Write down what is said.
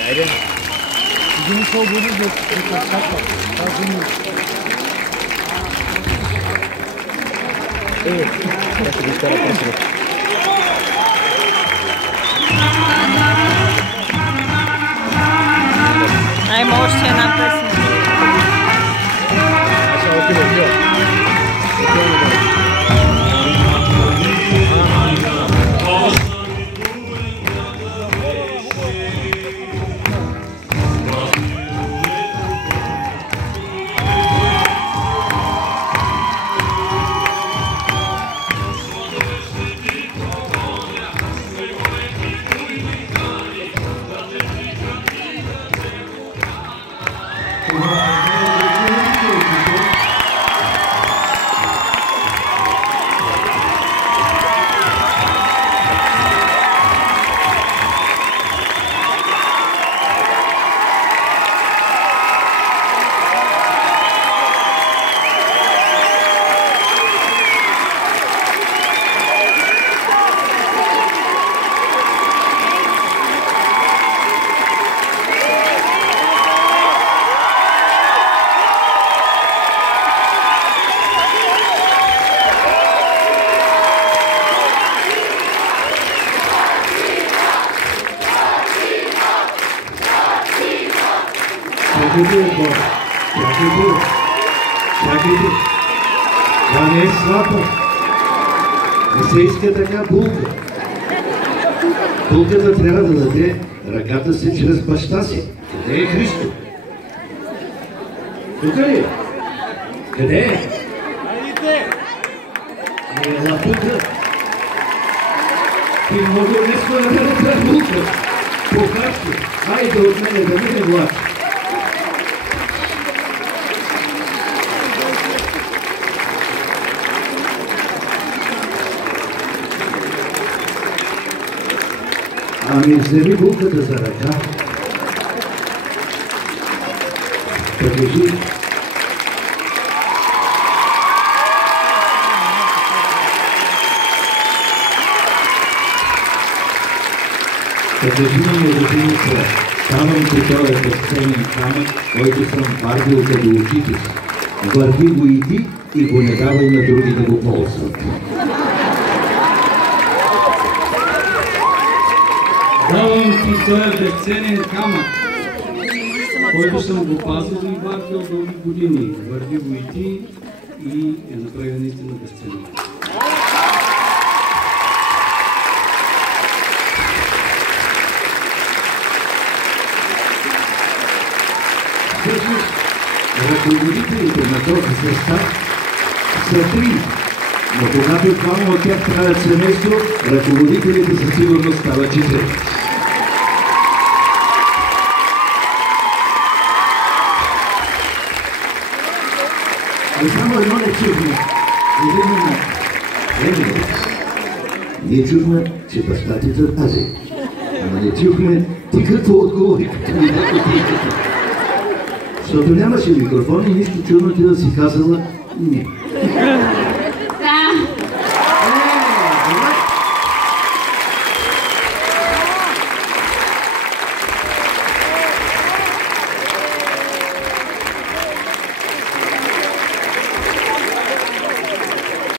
Айде. Един свободен да чака. Я ще ги стара просто. Ajmo ošte napresno. Аз ще отидем, йо. Чакайте. Това не е сватба. Не се иска така булка. Булката трябва да даде ръката си чрез баща си. Къде е Христо? Тук ли е? Къде е? Ела тук. Ти много лесно да ме направи булка. Покажи. Хайде от мене да мине влак. Ами вземи булката за ръка. Покажи. Покажи ми любимица. Ставам при този безценен камък, който съм вардил като очите си. Върви го и ти и го не давай на други да го ползват. Давам ти този безценен камък, който съм го пазил и вардил дълги години. Върви го и ти и е направил наистина безценен. Всъщност, ръководителите на този състав са три, но когато двама от тях правят семейство, ръководителите със сигурност стават четири. И само едно не чухме. Ние чухме, че баща ти запази. Ама не чухме ти какво отговори, като ми някой тиката. Защото нямаше микрофон и нищо чудно ти да си казала не.